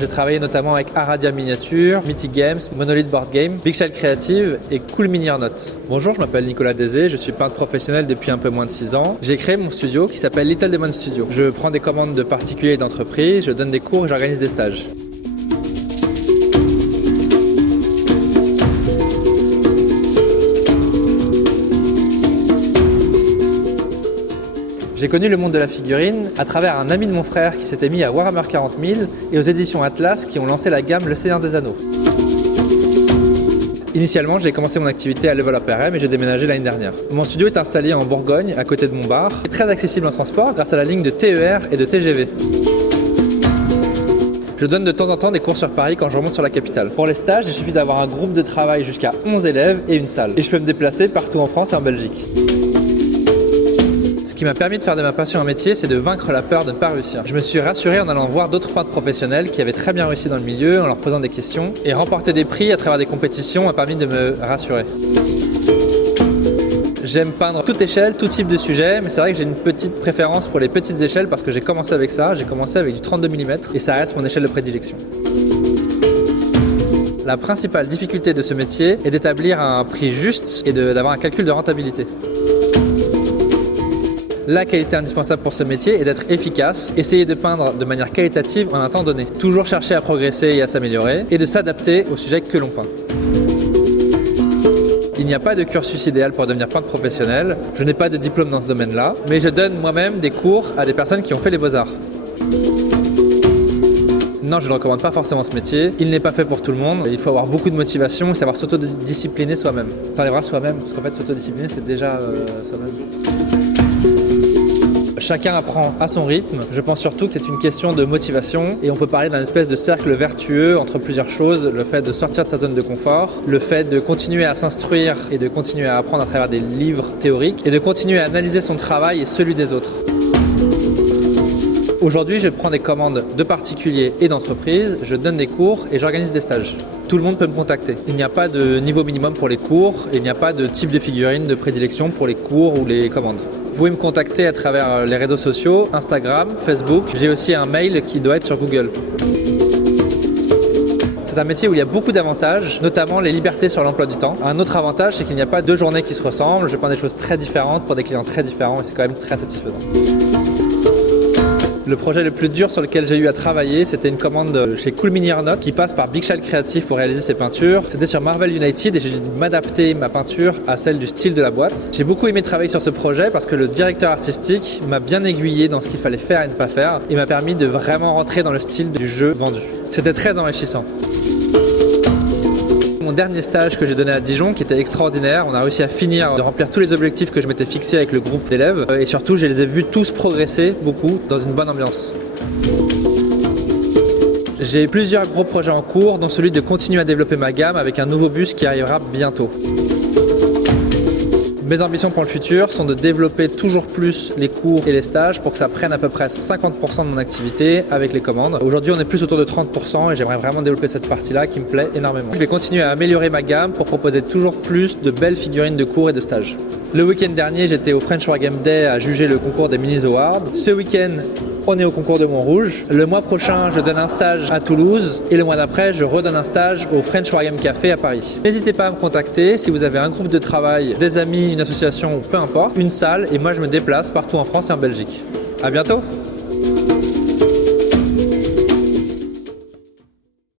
J'ai travaillé notamment avec Aradia Miniature, Mythic Games, Monolith Board Game, Big Shell Creative et Cool Mini Note. Bonjour, je m'appelle Nicolas Désé, je suis peintre professionnel depuis un peu moins de 6 ans. J'ai créé mon studio qui s'appelle Little Demon Studio. Je prends des commandes de particuliers et d'entreprises, je donne des cours et j'organise des stages. J'ai connu le monde de la figurine à travers un ami de mon frère qui s'était mis à Warhammer 40 000 et aux éditions Atlas qui ont lancé la gamme Le Seigneur des Anneaux. Initialement, j'ai commencé mon activité à Level Up RM et j'ai déménagé l'année dernière. Mon studio est installé en Bourgogne, à côté de Montbard, et très accessible en transport grâce à la ligne de TER et de TGV. Je donne de temps en temps des cours sur Paris quand je remonte sur la capitale. Pour les stages, il suffit d'avoir un groupe de travail jusqu'à 11 élèves et une salle. Et je peux me déplacer partout en France et en Belgique. Ce qui m'a permis de faire de ma passion un métier, c'est de vaincre la peur de ne pas réussir. Je me suis rassuré en allant voir d'autres peintres professionnels qui avaient très bien réussi dans le milieu, en leur posant des questions, et remporter des prix à travers des compétitions a permis de me rassurer. J'aime peindre toute échelle, tout type de sujet, mais c'est vrai que j'ai une petite préférence pour les petites échelles parce que j'ai commencé avec ça, j'ai commencé avec du 32 mm et ça reste mon échelle de prédilection. La principale difficulté de ce métier est d'établir un prix juste et d'avoir un calcul de rentabilité. La qualité indispensable pour ce métier est d'être efficace, essayer de peindre de manière qualitative en un temps donné, toujours chercher à progresser et à s'améliorer, et de s'adapter au sujet que l'on peint. Il n'y a pas de cursus idéal pour devenir peintre professionnel, je n'ai pas de diplôme dans ce domaine-là, mais je donne moi-même des cours à des personnes qui ont fait les beaux-arts. Non, je ne recommande pas forcément ce métier, il n'est pas fait pour tout le monde, il faut avoir beaucoup de motivation et savoir s'autodiscipliner soi-même. T'enlèveras soi-même, parce qu'en fait s'autodiscipliner c'est déjà soi-même. Chacun apprend à son rythme. Je pense surtout que c'est une question de motivation et on peut parler d'un espèce de cercle vertueux entre plusieurs choses. Le fait de sortir de sa zone de confort, le fait de continuer à s'instruire et de continuer à apprendre à travers des livres théoriques et de continuer à analyser son travail et celui des autres. Aujourd'hui, je prends des commandes de particuliers et d'entreprises, je donne des cours et j'organise des stages. Tout le monde peut me contacter. Il n'y a pas de niveau minimum pour les cours, il n'y a pas de type de figurine de prédilection pour les cours ou les commandes. Vous pouvez me contacter à travers les réseaux sociaux, Instagram, Facebook. J'ai aussi un mail qui doit être sur Google. C'est un métier où il y a beaucoup d'avantages, notamment les libertés sur l'emploi du temps. Un autre avantage, c'est qu'il n'y a pas deux journées qui se ressemblent. Je peins des choses très différentes pour des clients très différents et c'est quand même très satisfaisant. Le projet le plus dur sur lequel j'ai eu à travailler, c'était une commande chez Cool Mini Note qui passe par Big Shell Creative pour réaliser ses peintures. C'était sur Marvel United et j'ai dû m'adapter ma peinture à celle du style de la boîte. J'ai beaucoup aimé travailler sur ce projet parce que le directeur artistique m'a bien aiguillé dans ce qu'il fallait faire et ne pas faire et m'a permis de vraiment rentrer dans le style du jeu vendu. C'était très enrichissant. Mon dernier stage que j'ai donné à Dijon qui était extraordinaire, on a réussi à finir de remplir tous les objectifs que je m'étais fixé avec le groupe d'élèves et surtout je les ai vus tous progresser beaucoup dans une bonne ambiance. J'ai plusieurs gros projets en cours dont celui de continuer à développer ma gamme avec un nouveau bus qui arrivera bientôt. Mes ambitions pour le futur sont de développer toujours plus les cours et les stages pour que ça prenne à peu près 50% de mon activité avec les commandes. Aujourd'hui, on est plus autour de 30% et j'aimerais vraiment développer cette partie-là qui me plaît énormément. Je vais continuer à améliorer ma gamme pour proposer toujours plus de belles figurines de cours et de stages. Le week-end dernier, j'étais au French Wargame Day à juger le concours des Minis Awards. Ce week-end, on est au concours de Montrouge. Le mois prochain, je donne un stage à Toulouse et le mois d'après, je redonne un stage au French Wargame Café à Paris. N'hésitez pas à me contacter si vous avez un groupe de travail, des amis, une association ou peu importe, une salle et moi je me déplace partout en France et en Belgique. À bientôt!